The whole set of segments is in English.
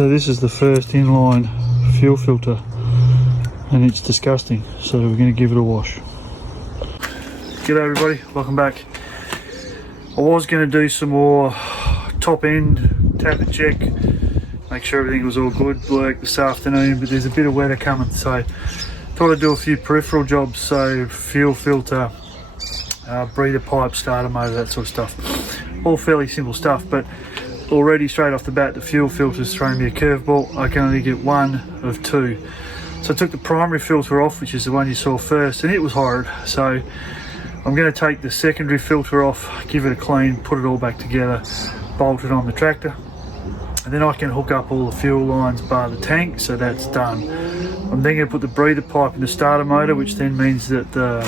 So this is the first inline fuel filter and it's disgusting, so we're going to give it a wash. G'day everybody, welcome back. I was going to do some more top end tap and check, make sure everything was all good work this afternoon, but there's a bit of weather coming, so thought I'd do a few peripheral jobs, so fuel filter, breather pipe, starter motor, that sort of stuff. All fairly simple stuff, but already straight off the bat the fuel filter's thrown me a curveball. I can only get one of two. So I took the primary filter off, which is the one you saw first, and it was horrid. So I'm going to take the secondary filter off, give it a clean, put it all back together, bolt it on the tractor, and then I can hook up all the fuel lines bar the tank, so that's done. I'm then going to put the breather pipe in the starter motor, which then means that the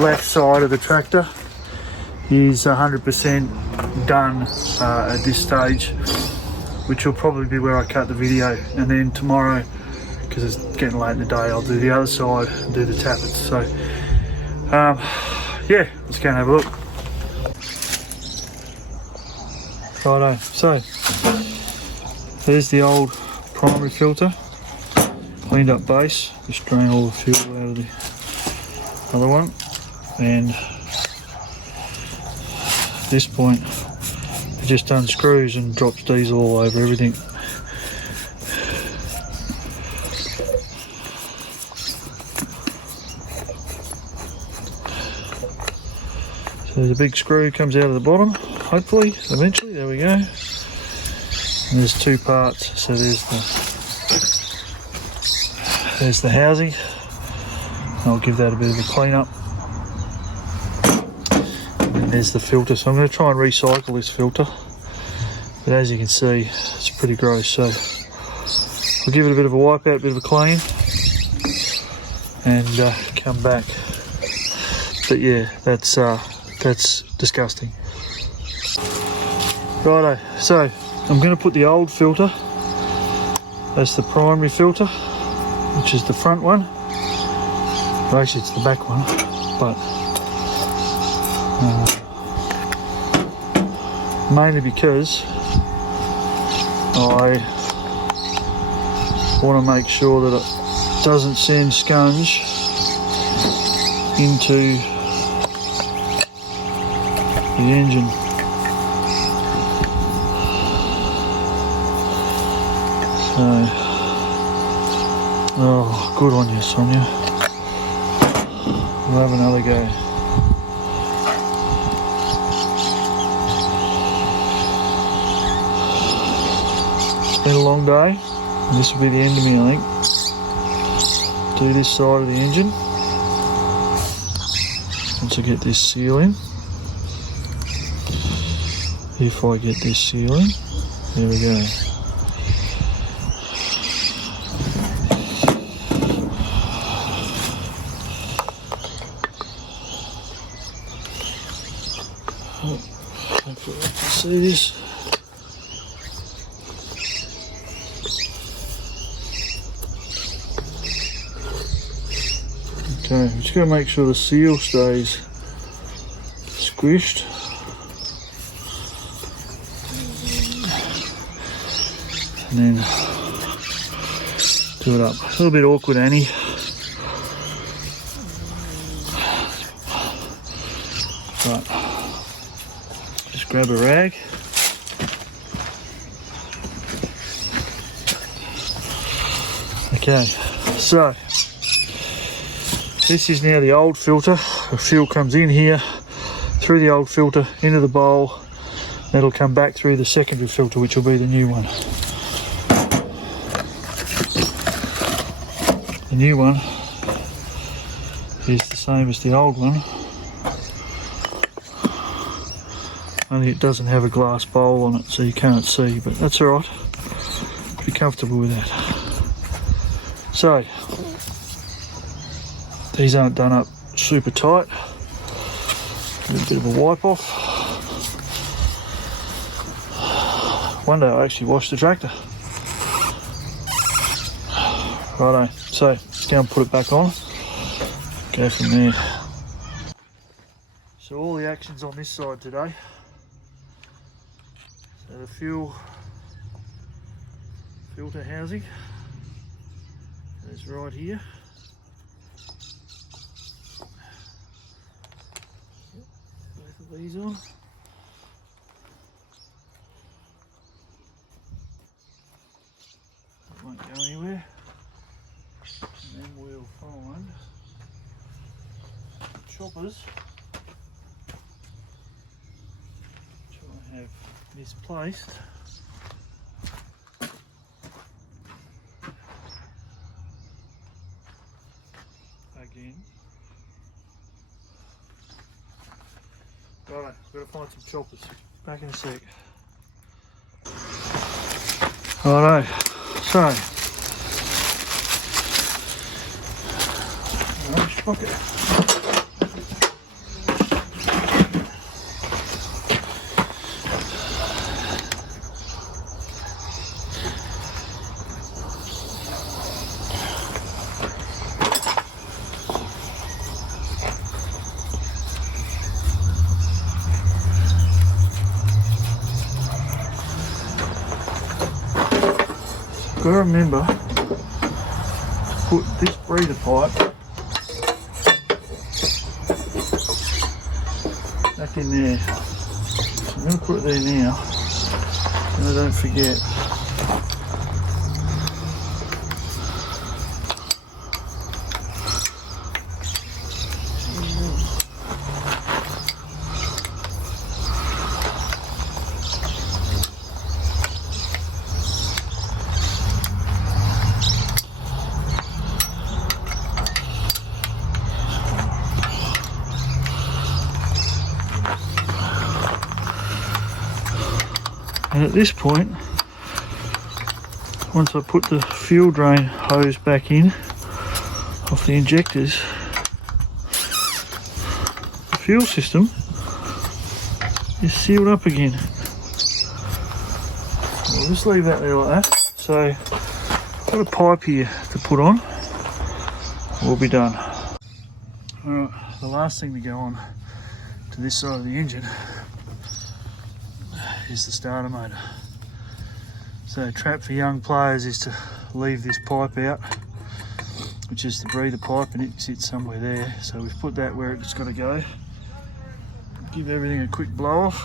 left side of the tractor is 100% done at this stage, which will probably be where I cut the video. And then tomorrow, because it's getting late in the day, I'll do the other side and do the tappets. So yeah, let's go and have a look. Righto, so there's the old primary filter, cleaned up base, just drain all the fuel out of the other one, and at this point it just unscrews and drops diesel all over everything. So the big screw comes out of the bottom, hopefully, eventually, there we go. And there's two parts, so there's the housing. I'll give that a bit of a clean up. And there's the filter, so I'm going to try and recycle this filter. But as you can see, it's pretty gross, so I'll give it a bit of a wipe out, a bit of a clean, and come back. But yeah, that's disgusting. Righto, so I'm going to put the old filter, that's the primary filter, which is the front one. Well, actually it's the back one, but mainly because I want to make sure that it doesn't send scunge into the engine. So, oh, good on you, Sonia. We'll have another go. It's been a long day, and this will be the end of me, I think. Do this side of the engine. Once I get this seal in. If I get this seal in, there we go. Hopefully I can see this. Okay, I'm just going to make sure the seal stays squished. And then do it up. A little bit awkward, Annie. But just grab a rag. Okay, so this is now the old filter. The fuel comes in here through the old filter into the bowl. That'll come back through the secondary filter, which will be the new one. The new one is the same as the old one, only it doesn't have a glass bowl on it, so you can't see, but that's all right. Be comfortable with that. So these aren't done up super tight. A little bit of a wipe off. One day I actually washed the tractor. Righto, so let's go and put it back on. Go from there. So all the action's on this side today. So the fuel filter housing. Goes right here. Both of these on. It won't go anywhere. And then we'll find choppers. Try and have this placed. Again. Righto, we've got to find some choppers. Back in a sec. Righto, so rubbish bucket. Got to remember to put this breather pipe back in there. So I'm going to put it there now, and I don't forget. And at this point, once I put the fuel drain hose back in off the injectors, the fuel system is sealed up again. We'll just leave that there like that. So I've got a pipe here to put on. We'll be done. Alright, the last thing to go on to this side of the engine is the starter motor. So a trap for young players is to leave this pipe out, which is the breather pipe, and it sits somewhere there. So we've put that where it's got to go. Give everything a quick blow off.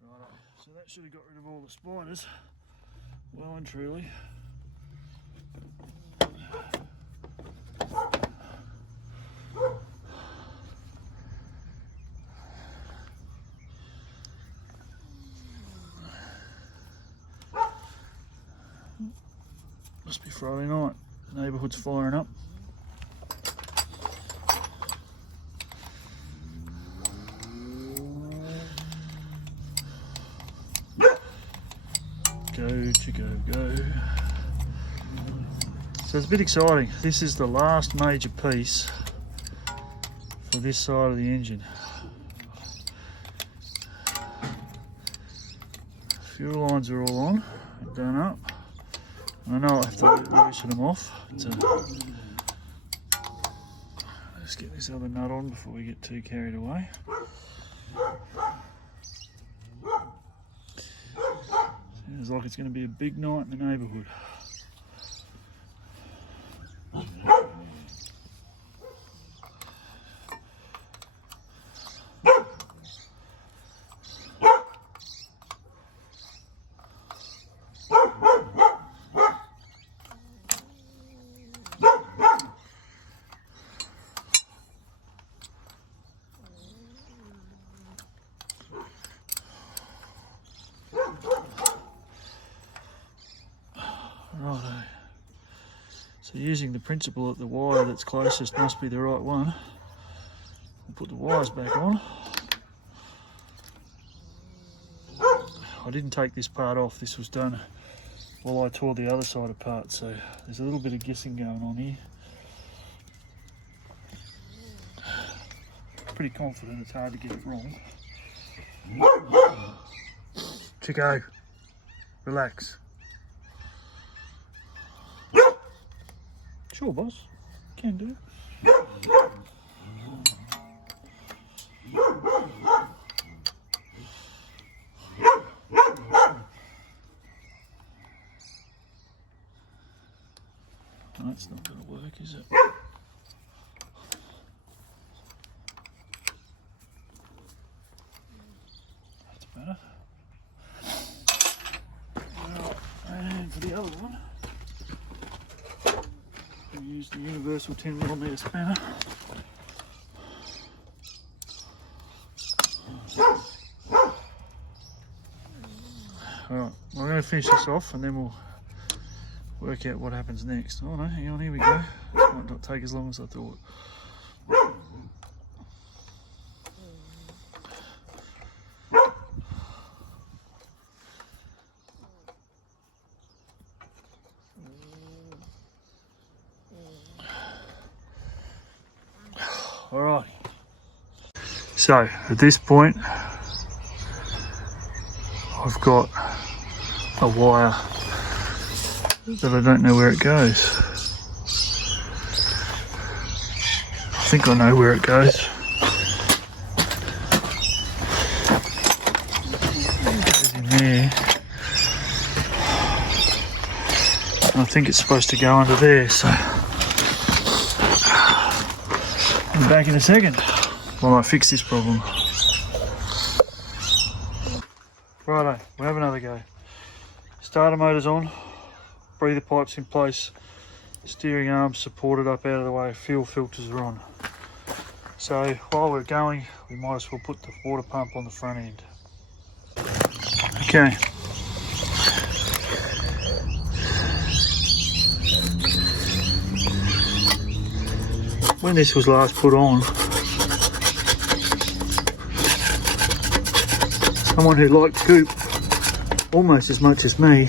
Right, so that should have got rid of all the spiders. Well and truly. Must be Friday night. Neighbourhood's firing up. Go to go. So it's a bit exciting. This is the last major piece for this side of the engine. Fuel lines are all on, done up. I know I have to loosen them off. Let's get this other nut on before we get too carried away. Sounds like it's going to be a big night in the neighbourhood. Righto. So using the principle that the wire that's closest must be the right one, we'll put the wires back on. I didn't take this part off, this was done while I tore the other side apart, so there's a little bit of guessing going on here. Pretty confident it's hard to get it wrong. Chico, relax. Sure, boss. Can do. That's not going to work, is it? That's better. Right, and for the other one, we use the universal 10mm spanner. Alright, we're going to finish this off and then we'll work out what happens next. Oh no, hang on, here we go. This might not take as long as I thought. Alright. So, at this point, I've got a wire that I don't know where it goes. I think I know where it goes. It goes in there. And I think it's supposed to go under there, so I'll be back in a second while I fix this problem. Righto, we'll have another go. Starter motor's on, breather pipes in place, steering arms supported up out of the way, fuel filters are on. So while we're going, we might as well put the water pump on the front end. Okay. When this was last put on, someone who liked goop almost as much as me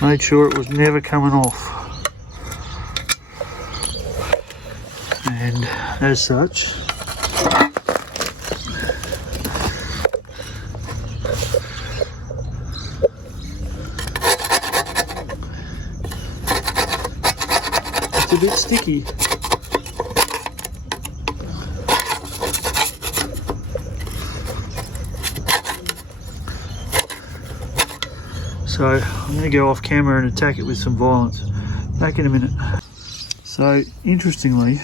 made sure it was never coming off, and as such it's a bit sticky. So I'm going to go off camera and attack it with some violence. Back in a minute. So interestingly,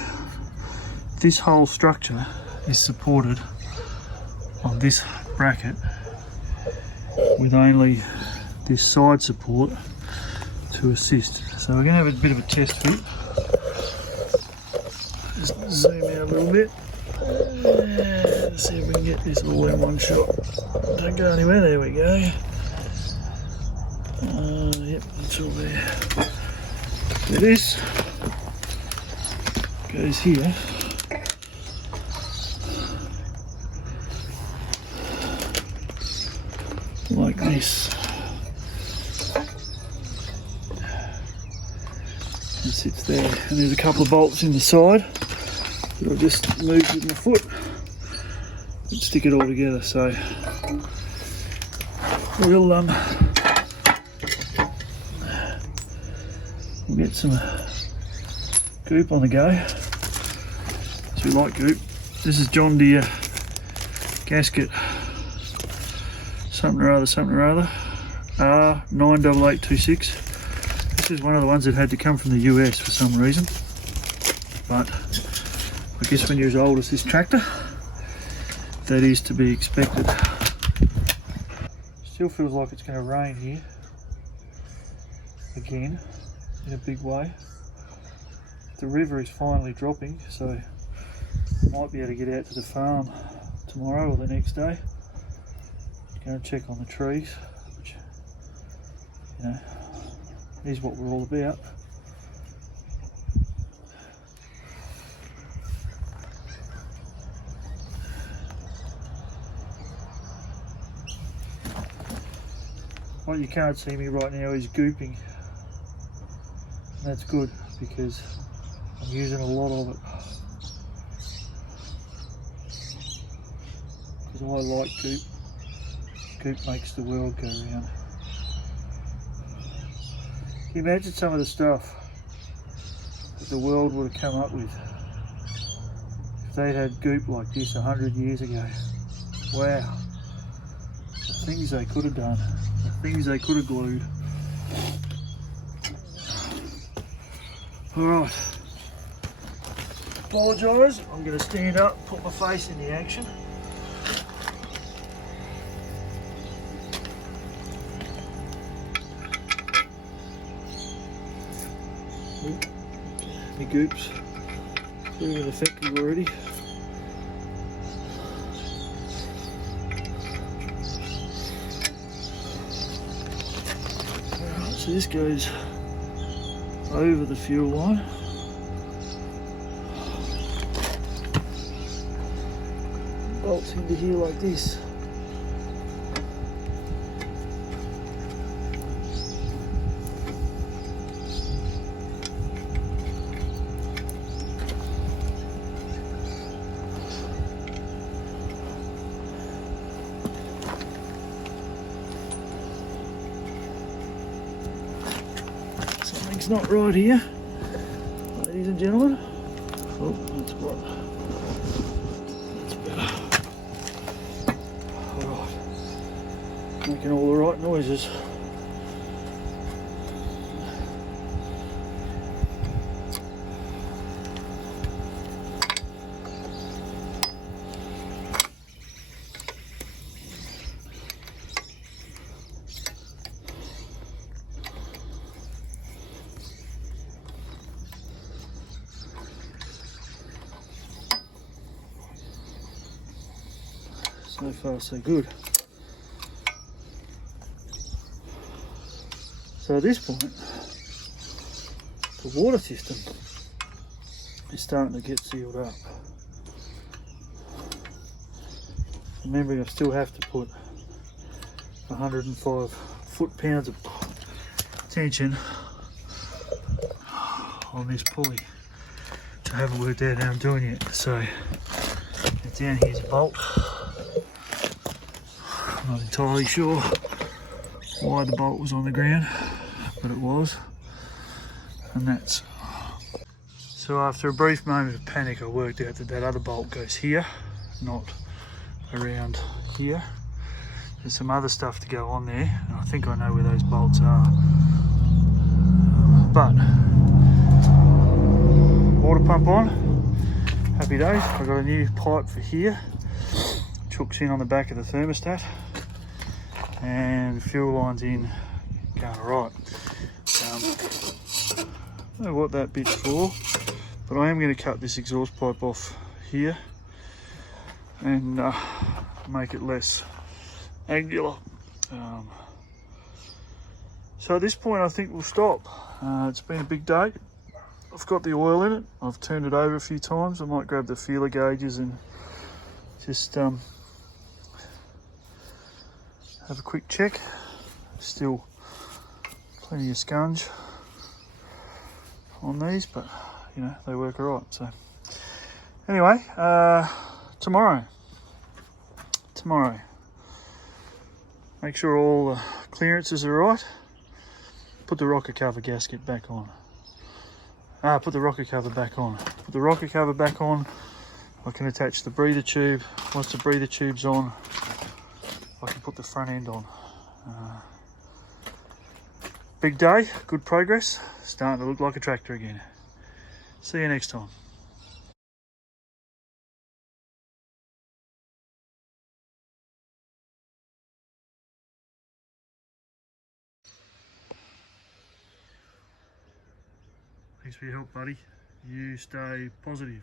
this whole structure is supported on this bracket with only this side support to assist. So we're going to have a bit of a test fit. Just zoom out a little bit. Let's see if we can get this all in one shot. Don't go anywhere. There we go. Yep, it's all there. This goes here. Like this. It sits there, and there's a couple of bolts in the side that I just moved with my foot and stick it all together. So we'll get some goop on the go. So we like goop. This is John Deere gasket something or other R98826. This is one of the ones that had to come from the US for some reason, but I guess when you're as old as this tractor, that is to be expected. Still feels like it's going to rain here again in a big way. The river is finally dropping, so I might be able to get out to the farm tomorrow or the next day. Go and check on the trees, which, you know, is what we're all about. What you can't see me right now is gooping. And that's good because I'm using a lot of it. Because I like goop. Goop makes the world go round. Can you imagine some of the stuff that the world would have come up with if they'd had goop like this 100 years ago? Wow. The things they could have done, the things they could have glued. Alright. Apologise, I'm going to stand up and put my face in the action. My goop's pretty effective already. Alright, so this goes over the fuel line. Bolts into here like this. Something's not right here, ladies and gentlemen. Oh, that's what. That's better. Alright. Making all the right noises. So far so good. So at this point, the water system is starting to get sealed up. Remembering I still have to put 105 foot-pounds of tension on this pulley, which I haven't worked out how I'm doing yet. So down here's a bolt. I'm not entirely sure why the bolt was on the ground, but it was, and that's. So after a brief moment of panic, I worked out that that other bolt goes here, not around here. There's some other stuff to go on there, and I think I know where those bolts are. But water pump on, happy days. I've got a new pipe for here, which hooks in on the back of the thermostat, and the fuel line's in, going alright. I don't know what that bit's for, but I am going to cut this exhaust pipe off here and make it less angular. So at this point I think we'll stop. It's been a big day. I've got the oil in it, I've turned it over a few times. I might grab the feeler gauges and just have a quick check. Still plenty of sponge on these, but you know, they work alright. So anyway, tomorrow, make sure all the clearances are right. Put the rocker cover gasket back on. Put the rocker cover back on. Put the rocker cover back on. I can attach the breather tube. Once the breather tube's on, I can put the front end on. Big day, good progress. Starting to look like a tractor again. See you next time. Thanks for your help, buddy. You stay positive.